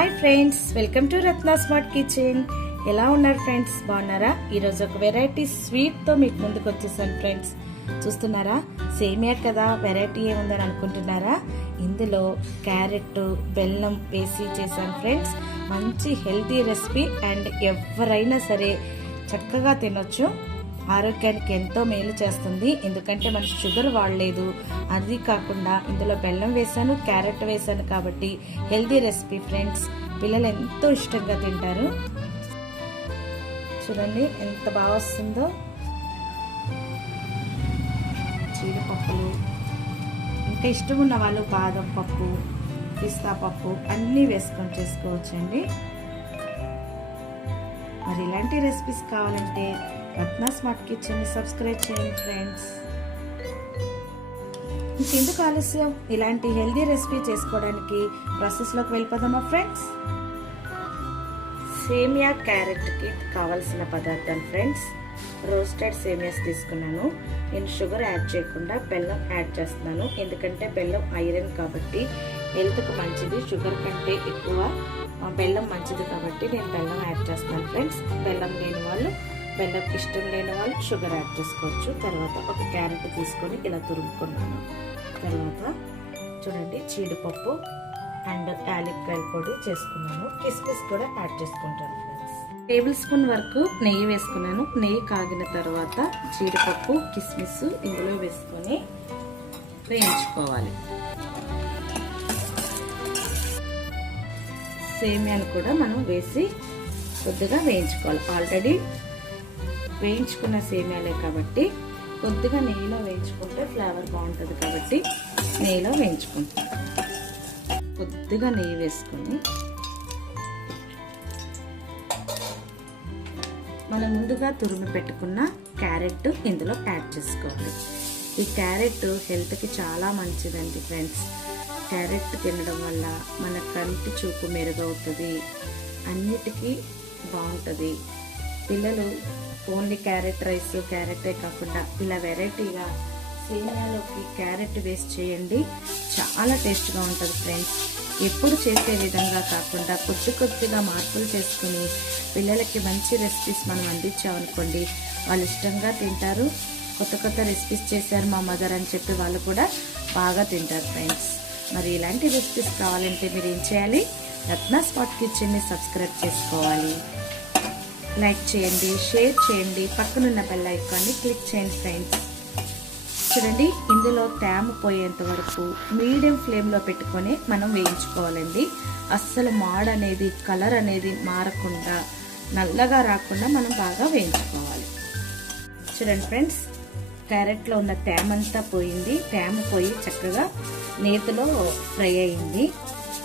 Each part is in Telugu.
Hi friends welcome to Ratna smart kitchen. ఎలా ఉన్నారు ఫ్రెండ్స్? బాగున్నారా? ఈరోజు ఒక వెరైటీ స్వీట్తో మీకు ముందుకు వచ్చేసాను ఫ్రెండ్స్. చూస్తున్నారా? సేమియా కదా వెరైటీ ఏముందని అనుకుంటున్నారా? ఇందులో క్యారెట్ బెల్లం వేసి చేశాను ఫ్రెండ్స్. మంచి హెల్తీ రెసిపీ అండ్ ఎవరైనా సరే చక్కగా తినొచ్చు. ఆరోగ్యానికి ఎంతో మేలు చేస్తుంది. ఎందుకంటే మన షుగర్ వాడలేదు. అది కాకుండా ఇందులో బెల్లం వేసాను క్యారెట్ వేసాను కాబట్టి హెల్తీ రెసిపీ ఫ్రెండ్స్. పిల్లలు ఎంతో ఇష్టంగా తింటారు. చూడండి ఎంత బాగా వస్తుందో. జీడిపప్పులు. ఇంకా ఇష్టం ఉన్న వాళ్ళు బాదం పప్పు పిస్తా పప్పు అన్నీ వేసుకొని చేసుకోవచ్చండి. మరి ఇలాంటి రెసిపీస్ కావాలంటే రత్న స్మార్ట్ కిచెన్ని సబ్స్క్రైబ్ చేయండి ఫ్రెండ్స్. ఇంకెందుకు ఆలస్యం? ఇలాంటి హెల్దీ రెసిపీ చేసుకోవడానికి ప్రాసెస్లోకి వెళ్ళిపోదామా ఫ్రెండ్స్? సేమియా క్యారెట్కి కావాల్సిన పదార్థాలు ఫ్రెండ్స్. రోస్టెడ్ సేమియాస్ తీసుకున్నాను. నేను షుగర్ యాడ్ చేయకుండా బెల్లం యాడ్ చేస్తున్నాను. ఎందుకంటే బెల్లం ఐరన్ కాబట్టి హెల్త్కి మంచిది. షుగర్ కంటే ఎక్కువ బెల్లం మంచిది కాబట్టి నేను బెల్లం యాడ్ చేస్తాను ఫ్రెండ్స్. బెల్లం లేని వాళ్ళు బెల్లం ఇష్టం లేని వాళ్ళు షుగర్ యాడ్ చేసుకోవచ్చు. తర్వాత ఒక క్యారెట్ తీసుకొని ఇలా తురుముకున్నాను. తర్వాత చూడండి జీడిపప్పు అండ్ యాలక్కాయలు పొడి చేసుకున్నాను. కిస్మిస్ కూడా యాడ్ చేసుకుంటాను టేబుల్ స్పూన్ వరకు నెయ్యి వేసుకున్నాను. నెయ్యి కాగిన తర్వాత జీడిపప్పు కిస్మిస్ ఇందులో వేసుకొని వేయించుకోవాలి. సేమియాలు కూడా మనం వేసి కొద్దిగా వేయించుకోవాలి. ఆల్రెడీ వేయించుకున్న సేమియాలే కాబట్టి కొద్దిగా నెయ్యిలో వేయించుకుంటే ఫ్లేవర్ బాగుంటుంది కాబట్టి నెయ్యిలో వేయించుకుంటాం కొద్దిగా నెయ్యి వేసుకొని మనం ముందుగా తురుము పెట్టుకున్న క్యారెట్ ఇందులో యాడ్ చేసుకోవాలి. ఈ క్యారెట్ హెల్త్కి చాలా మంచిదండి ఫ్రెండ్స్. క్యారెట్ తినడం వల్ల మన కంటి చూపు మెరుగవుతుంది. అన్నిటికీ బాగుంటుంది. పిల్లలు ఓన్లీ క్యారెట్ రైస్ క్యారెటే కాకుండా ఇలా వెరైటీగా సేమియాలోకి క్యారెట్ వేస్ట్ చేయండి. చాలా టేస్ట్గా ఉంటుంది ఫ్రెండ్స్. ఎప్పుడు చేసే విధంగా కాకుండా కొద్ది కొద్దిగా మార్పులు చేసుకుని పిల్లలకి మంచి రెసిపీస్ మనం అందించామనుకోండి వాళ్ళు ఇష్టంగా తింటారు. కొత్త కొత్త రెసిపీస్ చేశారు మా మదర్ అని చెప్పి వాళ్ళు కూడా బాగా తింటారు ఫ్రెండ్స్. మరి ఇలాంటి రెసిపీస్ కావాలంటే మీరు ఏం చేయాలి? రత్న స్పాట్ కిచెన్ని సబ్స్క్రైబ్ చేసుకోవాలి. లైక్ చేయండి షేర్ చేయండి పక్కనున్న బెల్ ఐకాన్ని క్లిక్ చేయండి ఫ్రెండ్స్ చూడండి ఇందులో తేమ పోయేంత వరకు మీడియం ఫ్లేమ్లో పెట్టుకొని మనం వేయించుకోవాలండి. అస్సలు మాడ అనేది కలర్ అనేది మారకుండా నల్లగా రాకుండా మనం బాగా వేయించుకోవాలి. చూడండి ఫ్రెండ్స్ క్యారెట్లో ఉన్న తేమంతా పోయింది. తేమ పోయి చక్కగా నేతిలో ఫ్రై అయింది.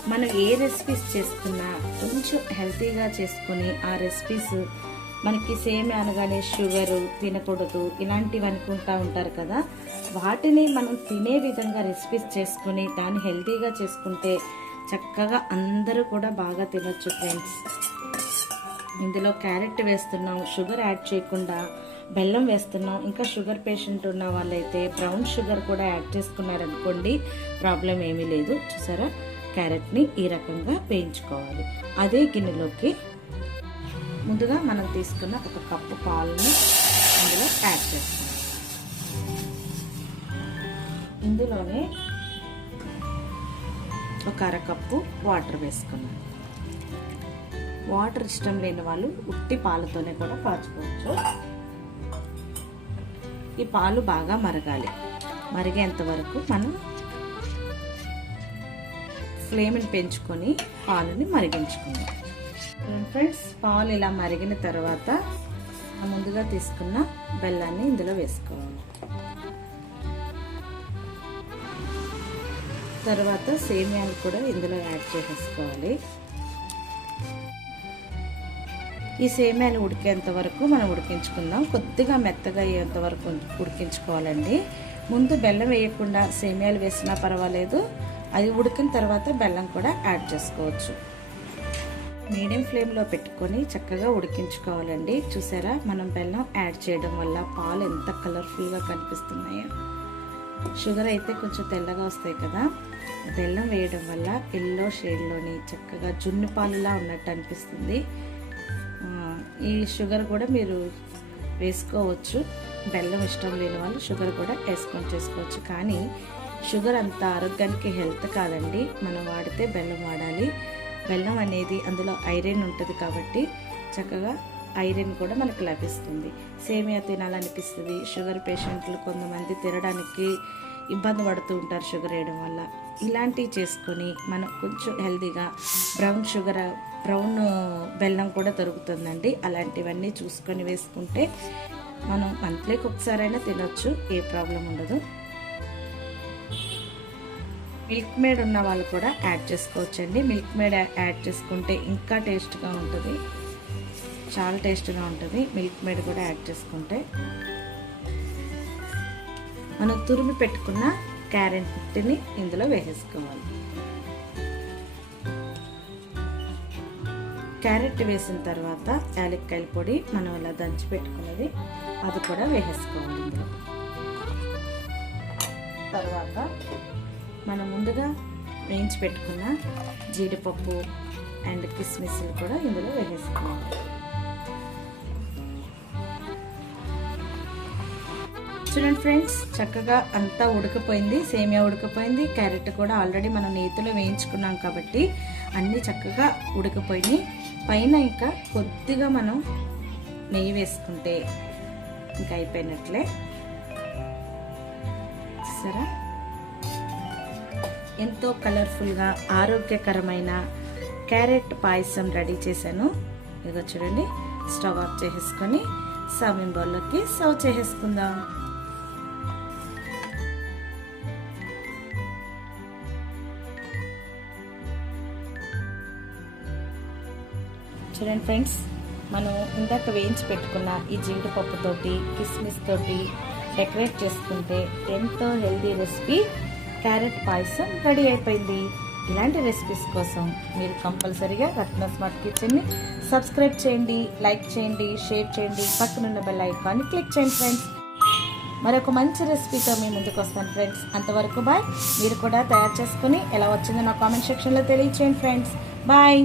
మనం ఏ రెసిపీస్ చేసుకున్నా కొంచెం హెల్తీగా చేసుకుని ఆ రెసిపీస్ మనకి సేమ్ అనగానే షుగర్ తినకూడదు ఇలాంటివి అనుకుంటా ఉంటారు కదా. వాటిని మనం తినే విధంగా రెసిపీస్ చేసుకుని దాన్ని హెల్తీగా చేసుకుంటే చక్కగా అందరూ కూడా బాగా తినొచ్చు ఫ్రెండ్స్ ఇందులో క్యారెట్ వేస్తున్నాం షుగర్ యాడ్ చేయకుండా బెల్లం వేస్తున్నాం ఇంకా షుగర్ పేషెంట్ ఉన్న వాళ్ళైతే బ్రౌన్ షుగర్ కూడా యాడ్ చేసుకున్నారనుకోండి ప్రాబ్లం ఏమీ లేదు. చూసారా? క్యారెట్ని ఈ రకంగా వేయించుకోవాలి. అదే గిన్నెలోకి ముందుగా మనం తీసుకున్న ఒక కప్పు పాలని అందులో యాడ్ చేస్తాం. ఇందులోనే ఒక అరకప్పు వాటర్ వేసుకున్నాం వాటర్ ఇష్టం లేని వాళ్ళు ఉట్టి పాలతోనే కూడా కాచుకోవచ్చు. ఈ పాలు బాగా మరగాలి. మరిగేంత వరకు మనం ఫ్లేమ్ని పెంచుకొని పాలని మరిగించుకుందాం. ఫ్రెండ్స్ పాలు ఇలా మరిగిన తర్వాత ముందుగా తీసుకున్న బెల్లాన్ని ఇందులో వేసుకోవాలి. తర్వాత సేమియాలు కూడా ఇందులో యాడ్ చేసేసుకోవాలి. ఈ సేమియాలు ఉడికేంత వరకు మనం ఉడికించుకుందాం. కొద్దిగా మెత్తగా అయ్యేంత వరకు ఉడికించుకోవాలండి. ముందు బెల్లం వేయకుండా సేమియాలు వేసినా పర్వాలేదు. అది ఉడికిన తర్వాత బెల్లం కూడా యాడ్ చేసుకోవచ్చు. మీడియం ఫ్లేమ్లో పెట్టుకొని చక్కగా ఉడికించుకోవాలండి. చూసారా? మనం బెల్లం యాడ్ చేయడం వల్ల పాలు ఎంత కలర్ఫుల్గా కనిపిస్తున్నాయో. షుగర్ అయితే కొంచెం తెల్లగా వస్తాయి కదా. బెల్లం వేయడం వల్ల ఎల్లో షేడ్లోని చక్కగా జున్ను పాలులా ఉన్నట్టు అనిపిస్తుంది. ఈ షుగర్ కూడా మీరు వేసుకోవచ్చు. బెల్లం ఇష్టం లేని వాళ్ళు షుగర్ కూడా వేసుకొని చేసుకోవచ్చు. కానీ షుగర్ అంత ఆరోగ్యానికి హెల్త్ కాదండి. మనం వాడితే బెల్లం వాడాలి. బెల్లం అనేది అందులో ఐరన్ ఉంటుంది కాబట్టి చక్కగా ఐరన్ కూడా మనకు లభిస్తుంది. సేమియా తినాలనిపిస్తుంది. షుగర్ పేషెంట్లు కొంతమంది తినడానికి ఇబ్బంది పడుతూ ఉంటారు షుగర్ వేయడం వల్ల. ఇలాంటివి చేసుకొని మనం కొంచెం హెల్తీగా బ్రౌన్ షుగర్ బ్రౌన్ బెల్లం కూడా దొరుకుతుందండి. అలాంటివన్నీ చూసుకొని వేసుకుంటే మనం మంత్లీకి ఒకసారైనా తినొచ్చు. ఏ ప్రాబ్లం ఉండదు. మిల్క్ మేడ్ ఉన్న వాళ్ళు కూడా యాడ్ చేసుకోవచ్చండి. మిల్క్ మేడ్ యాడ్ చేసుకుంటే ఇంకా టేస్ట్గా ఉంటుంది. చాలా టేస్ట్గా ఉంటుంది. మిల్క్ మేడ్ కూడా యాడ్ చేసుకుంటే. మనం తురిమి పెట్టుకున్న క్యారెట్ని ఇందులో వేసేసుకోవాలి. క్యారెట్ వేసిన తర్వాత యాలక్కాయల పొడి మనం ఇలా దంచి పెట్టుకున్నది అది కూడా వేసేసుకోవాలి ఇందులో. తర్వాత మనం ముందుగా వేయించి పెట్టుకున్న జీడిపప్పు అండ్ కిస్మిస్లు కూడా ఇందులో వేసేసుకోవాలి చూడండి ఫ్రెండ్స్ చక్కగా అంతా ఉడకపోయింది సేమియా ఉడకపోయింది క్యారెట్ కూడా ఆల్రెడీ మనం నేతిలో వేయించుకున్నాం కాబట్టి అన్నీ చక్కగా ఉడకపోయినాయి. పైన ఇంకా కొద్దిగా మనం నెయ్యి వేసుకుంటే ఇంకా అయిపోయినట్లే. సరే? ఎంతో కలర్ఫుల్గా ఆరోగ్యకరమైన క్యారెట్ పాయసం రెడీ చేశాను. ఇదిగో చూడండి స్టవ్ ఆఫ్ చేసేసుకొని సర్వింగ్ బౌల్లోకి సర్వ్ చేసేసుకుందాం. చూడండి ఫ్రెండ్స్ మనం ఇందాక వేయించి పెట్టుకున్న ఈ జీడిపప్పుతోటి కిస్మిస్ తోటి డెకరేట్ చేసుకుంటే ఎంతో హెల్దీ రెసిపీ క్యారెట్ పాయసం రెడీ అయిపోయింది. ఇలాంటి రెసిపీస్ కోసం మీరు కంపల్సరీగా రత్న స్మార్ట్ కిచెన్ని సబ్స్క్రైబ్ చేయండి లైక్ చేయండి షేర్ చేయండి. పక్కనున్న బెల్ ఐకాన్ని క్లిక్ చేయండి ఫ్రెండ్స్. మరొక మంచి రెసిపీతో మీ ముందుకు వస్తాను ఫ్రెండ్స్. అంతవరకు బాయ్ మీరు కూడా తయారు చేసుకుని ఎలా వచ్చిందో నా కామెంట్ సెక్షన్లో తెలియచేయండి ఫ్రెండ్స్. బాయ్